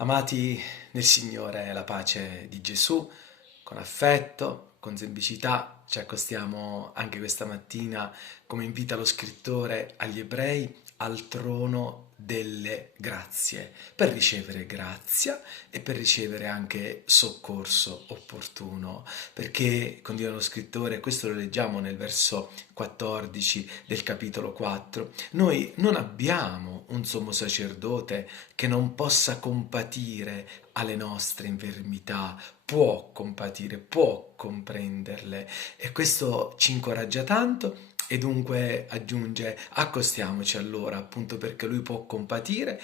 Amati nel Signore, la pace di Gesù, con affetto, con semplicità, ci accostiamo anche questa mattina, come invita lo scrittore agli ebrei, al trono delle grazie, per ricevere grazia e per ricevere anche soccorso opportuno, perché, continua lo scrittore, questo lo leggiamo nel verso 14 del capitolo 4, noi non abbiamo un sommo sacerdote che non possa compatire alle nostre infermità, può compatire, può comprenderle e questo ci incoraggia tanto e dunque aggiunge accostiamoci allora appunto perché lui può compatire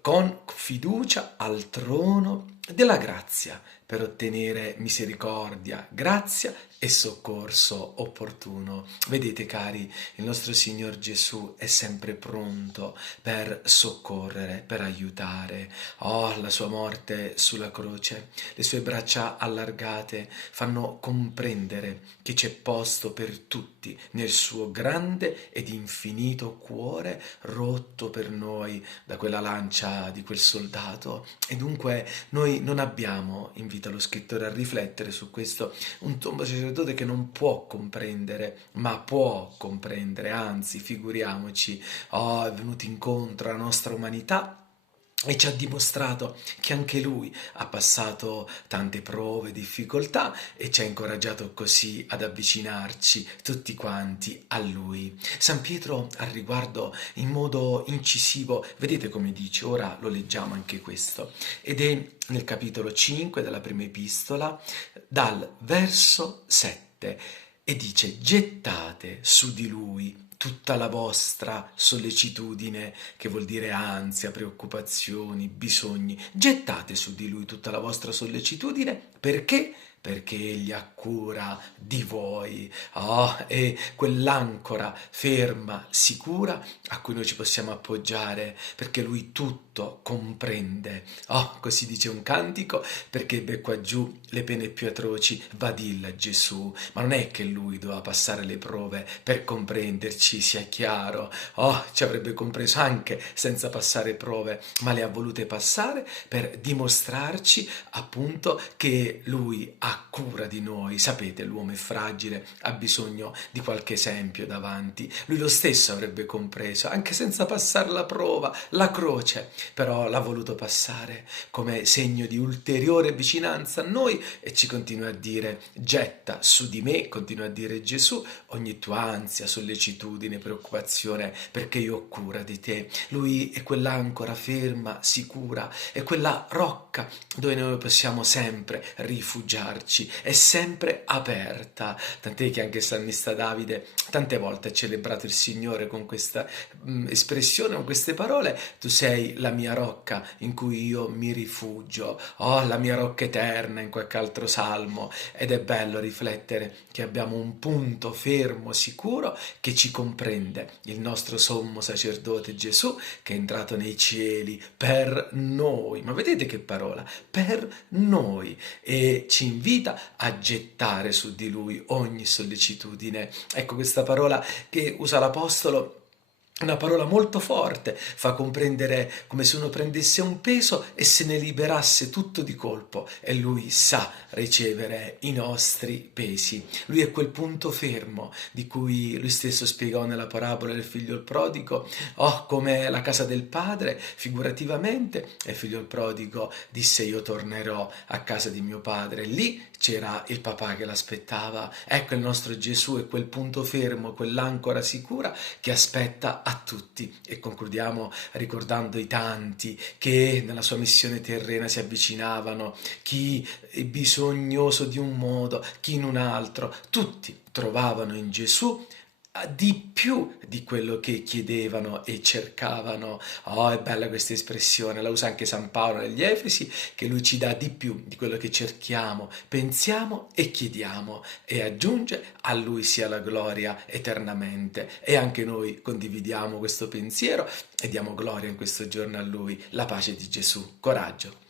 con fiducia al trono della grazia per ottenere misericordia, grazia e soccorso opportuno. Vedete cari, il nostro Signor Gesù è sempre pronto per soccorrere, per aiutare. Oh, la sua morte sulla croce, le sue braccia allargate fanno comprendere che c'è posto per tutti nel suo grande ed infinito cuore rotto per noi da quella lancia di quel soldato. E dunque noi non abbiamo, invita lo scrittore a riflettere su questo, un sommo sacerdote che non può comprendere, ma può comprendere, anzi, figuriamoci, oh, è venuto incontro alla nostra umanità e ci ha dimostrato che anche lui ha passato tante prove, difficoltà e ci ha incoraggiato così ad avvicinarci tutti quanti a lui. San Pietro al riguardo in modo incisivo, vedete come dice, ora lo leggiamo anche questo, ed è nel capitolo 5 della prima epistola, dal verso 7, e dice gettate su di lui tutta la vostra sollecitudine, che vuol dire ansia, preoccupazioni, bisogni. Gettate su di lui tutta la vostra sollecitudine, perché? Perché egli ha cura di voi. Oh, è quell'ancora ferma, sicura, a cui noi ci possiamo appoggiare, perché lui tutto comprende. Oh, così dice un cantico, perché ebbe qua giù le pene più atroci, va dilla a Gesù, ma non è che lui doveva passare le prove per comprenderci, sia chiaro. Oh, ci avrebbe compreso anche senza passare prove, ma le ha volute passare per dimostrarci appunto che lui ha cura di noi. Sapete, l'uomo è fragile, ha bisogno di qualche esempio davanti. Lui lo stesso avrebbe compreso, anche senza passare la prova, la croce, però l'ha voluto passare come segno di ulteriore vicinanza a noi e ci continua a dire getta su di me, continua a dire Gesù, ogni tua ansia, sollecitudine, preoccupazione, perché io ho cura di te. Lui è quell'ancora ferma, sicura, è quella rocca dove noi possiamo sempre rifugiarci, è sempre aperta, tant'è che anche il salmista Davide tante volte ha celebrato il Signore con questa espressione, con queste parole, tu sei la mia rocca in cui io mi rifugio, oh la mia rocca eterna in qualche altro salmo, ed è bello riflettere che abbiamo un punto fermo, sicuro, che ci comprende, il nostro sommo sacerdote Gesù che è entrato nei cieli per noi, ma vedete che parola, per noi, e ci invita a gettare su di lui ogni sollecitudine. Ecco questa parola che usa l'Apostolo, una parola molto forte, fa comprendere come se uno prendesse un peso e se ne liberasse tutto di colpo e lui sa ricevere i nostri pesi. Lui è quel punto fermo di cui lui stesso spiegò nella parabola del figlio il prodigo, oh come la casa del padre figurativamente, e il figlio il prodigo disse io tornerò a casa di mio padre. Lì c'era il papà che l'aspettava. Ecco il nostro Gesù è quel punto fermo, quell'ancora sicura che aspetta a tutti. E concludiamo ricordando i tanti che nella sua missione terrena si avvicinavano, chi è bisognoso di un modo, chi in un altro, tutti trovavano in Gesù di più di quello che chiedevano e cercavano. Oh, è bella questa espressione, la usa anche San Paolo negli Efesi, che lui ci dà di più di quello che cerchiamo, pensiamo e chiediamo, e aggiunge a lui sia la gloria eternamente. E anche noi condividiamo questo pensiero e diamo gloria in questo giorno a lui. La pace di Gesù, coraggio.